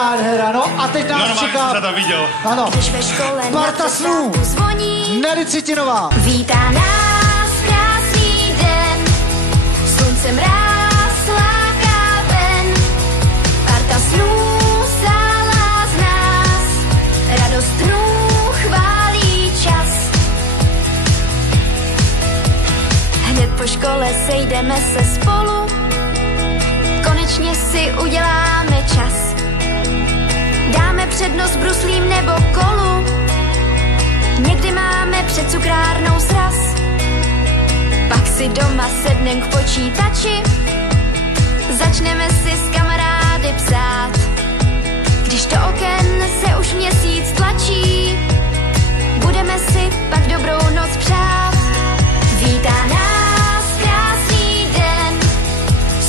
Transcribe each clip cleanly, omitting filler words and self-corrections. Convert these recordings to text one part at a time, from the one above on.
nádhera, no a teď nás normálně čeká... jsem to viděl. Ano, Když ve škole Parta snů, zvoní, Nelly Citinová. vítá nás krásný den, sluncem ráz láká ven. Parta snů stála z nás, radost dnů chválí čas. Hned po škole sejdeme se spolu, konečně si uděláme čas. Dáme přednost bruslím nebo kolu, někdy máme před cukrárnou sraz. Pak si doma sednem k počítači, začneme si s kamarády psát. Když do oken se už měsíc tlačí, budeme si pak dobrou noc přát. Vítá nás krásný den,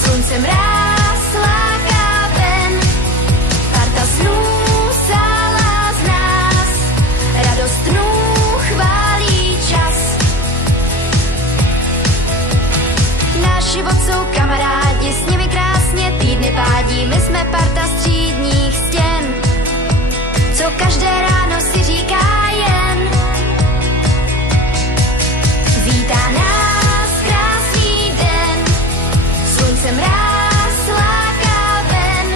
sluncem ráz láká ven. Parta snů stála z nás, radost dnů chválí čas. Náš život jsou kamarádi, s nimi krásně týdny pádí. My jsme parta střídních stěn, co každé ráno si říká jen. Vítá nás krásný den, sluncem ráz láká ven.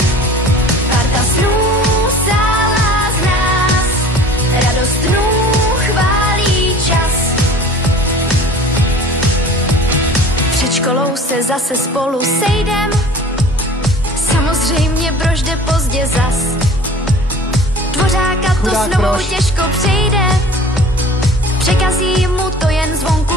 Parta snů stála z nás, radost dnů chválí čas. Před školou se zase spolu sejdem, samozřejmě Brož jde pozdě zas. Dvořáka to s novou těžko přejde, překazí mu to jen zvonku